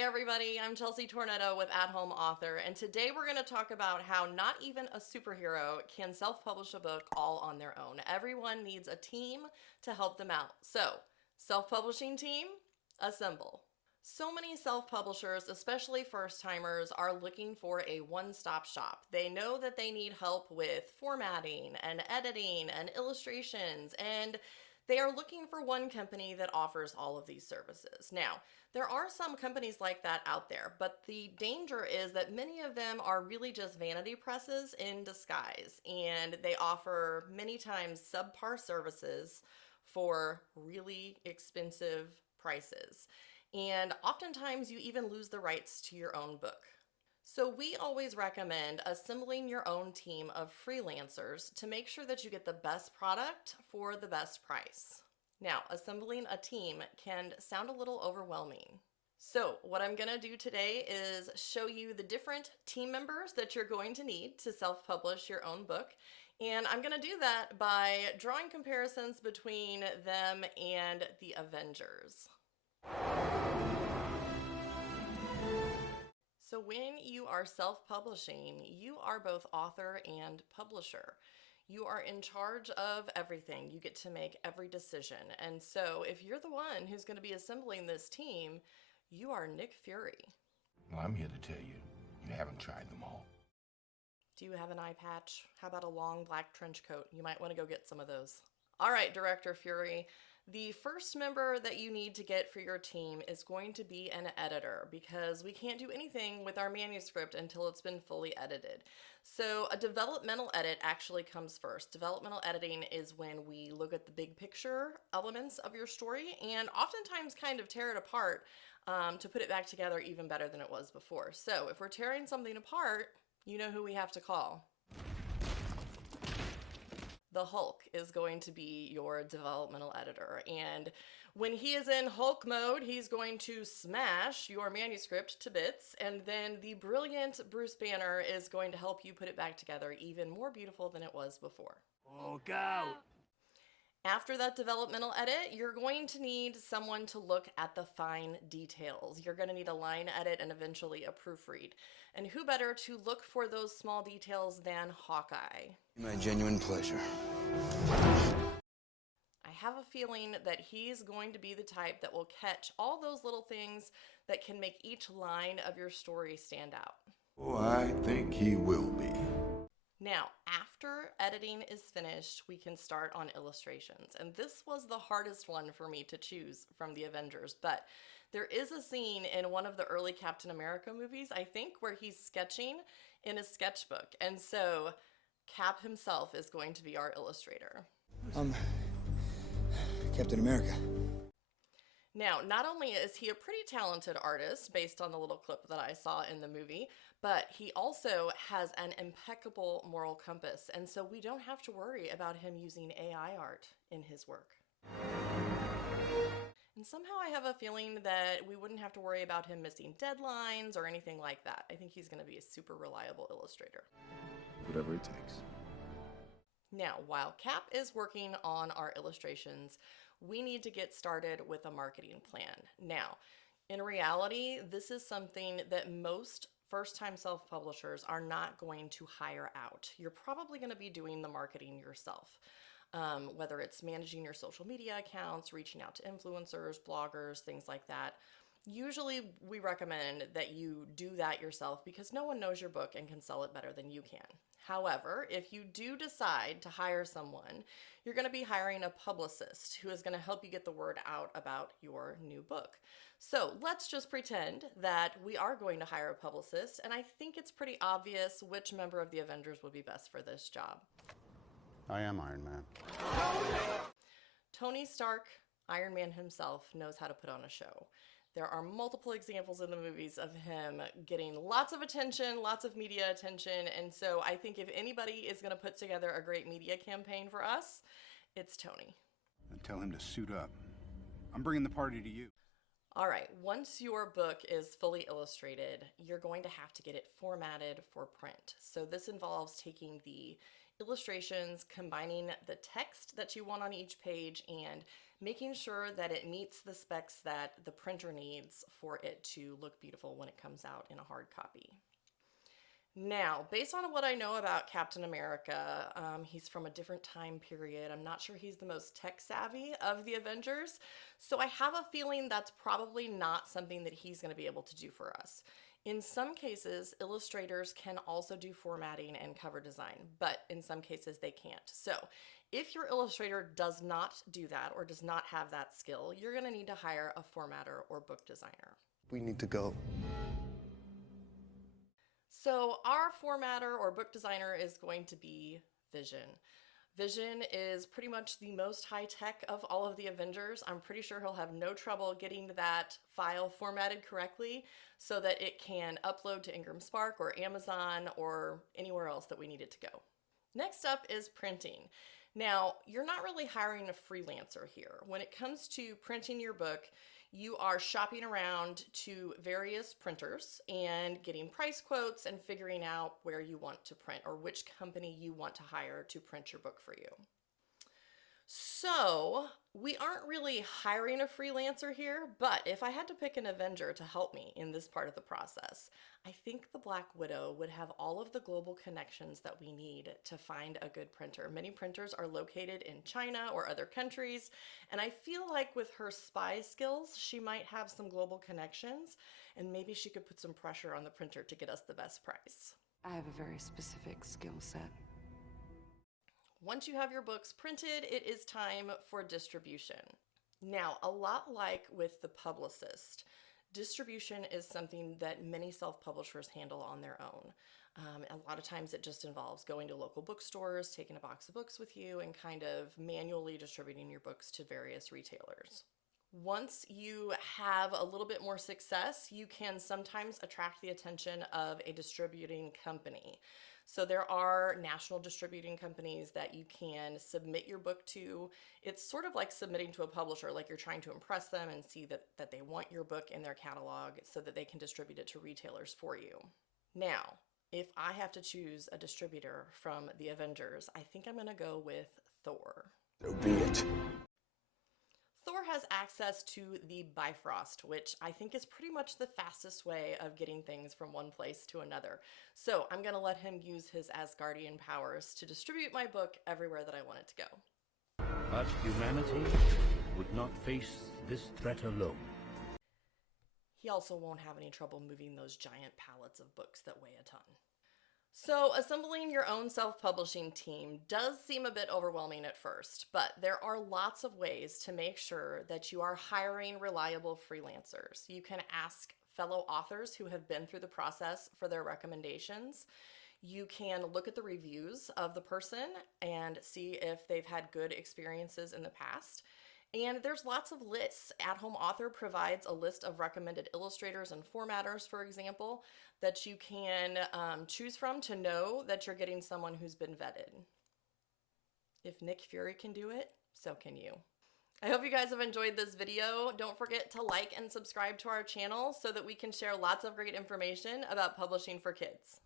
Hey everybody, I'm Chelsea Tornetto with At Home Author, and today we're going to talk about how not even a superhero can self-publish a book all on their own. Everyone needs a team to help them out. So, self-publishing team, assemble. So many self-publishers, especially first-timers, are looking for a one-stop shop. They know that they need help with formatting and editing and illustrations, and they are looking for one company that offers all of these services. Now, there are some companies like that out there, but the danger is that many of them are really just vanity presses in disguise, and they offer many times subpar services for really expensive prices. And oftentimes you even lose the rights to your own book. So we always recommend assembling your own team of freelancers to make sure that you get the best product for the best price. Now, assembling a team can sound a little overwhelming. So what I'm going to do today is show you the different team members that you're going to need to self-publish your own book. And I'm going to do that by drawing comparisons between them and the Avengers. So when you are self-publishing, you are both author and publisher. You are in charge of everything. You get to make every decision. And so if you're the one who's going to be assembling this team, you are Nick Fury. Well, I'm here to tell you, you haven't tried them all. Do you have an eye patch? How about a long black trench coat? You might want to go get some of those. All right, Director Fury. The first member that you need to get for your team is going to be an editor, because we can't do anything with our manuscript until it's been fully edited. So a developmental edit actually comes first. Developmental editing is when we look at the big picture elements of your story and oftentimes kind of tear it apart to put it back together even better than it was before. So if we're tearing something apart, you know who we have to call. The Hulk is going to be your developmental editor, and when he is in Hulk mode, he's going to smash your manuscript to bits, and then the brilliant Bruce Banner is going to help you put it back together even more beautiful than it was before. Hulk out! After that developmental edit, you're going to need someone to look at the fine details. You're going to need a line edit and eventually a proofread. And who better to look for those small details than Hawkeye? My genuine pleasure. I have a feeling that he's going to be the type that will catch all those little things that can make each line of your story stand out. Oh, I think he will be. Now, after editing is finished, we can start on illustrations. And this was the hardest one for me to choose from the Avengers, but there is a scene in one of the early Captain America movies, I think, where he's sketching in a sketchbook. And so Cap himself is going to be our illustrator. Captain America. Now, not only is he a pretty talented artist based on the little clip that I saw in the movie, but he also has an impeccable moral compass, and so we don't have to worry about him using AI art in his work. And somehow I have a feeling that we wouldn't have to worry about him missing deadlines or anything like that. I think he's going to be a super reliable illustrator. Whatever it takes. Now, while Cap is working on our illustrations, we need to get started with a marketing plan. Now, in reality, this is something that most first-time self-publishers are not going to hire out. You're probably going to be doing the marketing yourself, whether it's managing your social media accounts, reaching out to influencers, bloggers, things like that. Usually, we recommend that you do that yourself because no one knows your book and can sell it better than you can. However, if you do decide to hire someone, you're going to be hiring a publicist who is going to help you get the word out about your new book. So let's just pretend that we are going to hire a publicist, and I think it's pretty obvious which member of the Avengers would be best for this job. I am Iron Man. Tony Stark, Iron Man himself, knows how to put on a show. There are multiple examples in the movies of him getting lots of attention, lots of media attention, and so I think if anybody is going to put together a great media campaign for us, it's Tony. And tell him to suit up. I'm bringing the party to you. All right, once your book is fully illustrated, you're going to have to get it formatted for print. So this involves taking the illustrations, combining the text that you want on each page, and making sure that it meets the specs that the printer needs for it to look beautiful when it comes out in a hard copy. Now, based on what I know about Captain America, he's from a different time period. I'm not sure he's the most tech savvy of the Avengers, so I have a feeling that's probably not something that he's going to be able to do for us. In some cases, illustrators can also do formatting and cover design, but in some cases they can't. So if your illustrator does not do that or does not have that skill, you're going to need to hire a formatter or book designer. We need to go. So our formatter or book designer is going to be Vision. Vision is pretty much the most high-tech of all of the Avengers. I'm pretty sure he'll have no trouble getting that file formatted correctly so that it can upload to Ingram Spark or Amazon or anywhere else that we need it to go. Next up is printing. Now, you're not really hiring a freelancer here. When it comes to printing your book, you are shopping around to various printers and getting price quotes and figuring out where you want to print or which company you want to hire to print your book for you. So we aren't really hiring a freelancer here, but if I had to pick an Avenger to help me in this part of the process, I think the Black Widow would have all of the global connections that we need to find a good printer. Many printers are located in China or other countries, and I feel like with her spy skills, she might have some global connections, and maybe she could put some pressure on the printer to get us the best price. I have a very specific skill set. Once you have your books printed, it is time for distribution. Now, a lot like with the publicist, distribution is something that many self-publishers handle on their own. A lot of times it just involves going to local bookstores, taking a box of books with you, and kind of manually distributing your books to various retailers. Once you have a little bit more success, you can sometimes attract the attention of a distributing company. So there are national distributing companies that you can submit your book to. It's sort of like submitting to a publisher, like you're trying to impress them and see that they want your book in their catalog so that they can distribute it to retailers for you. Now, if I have to choose a distributor from the Avengers, I think I'm gonna go with Thor. So be it. Thor has access to the Bifrost, which I think is pretty much the fastest way of getting things from one place to another. So I'm going to let him use his Asgardian powers to distribute my book everywhere that I want it to go. But humanity would not face this threat alone. He also won't have any trouble moving those giant pallets of books that weigh a ton. So assembling your own self-publishing team does seem a bit overwhelming at first, but there are lots of ways to make sure that you are hiring reliable freelancers. You can ask fellow authors who have been through the process for their recommendations. You can look at the reviews of the person and see if they've had good experiences in the past. And there's lots of lists. At Home Author provides a list of recommended illustrators and formatters, for example, that you can choose from to know that you're getting someone who's been vetted. If Nick Fury can do it, so can you. I hope you guys have enjoyed this video. Don't forget to like and subscribe to our channel so that we can share lots of great information about publishing for kids.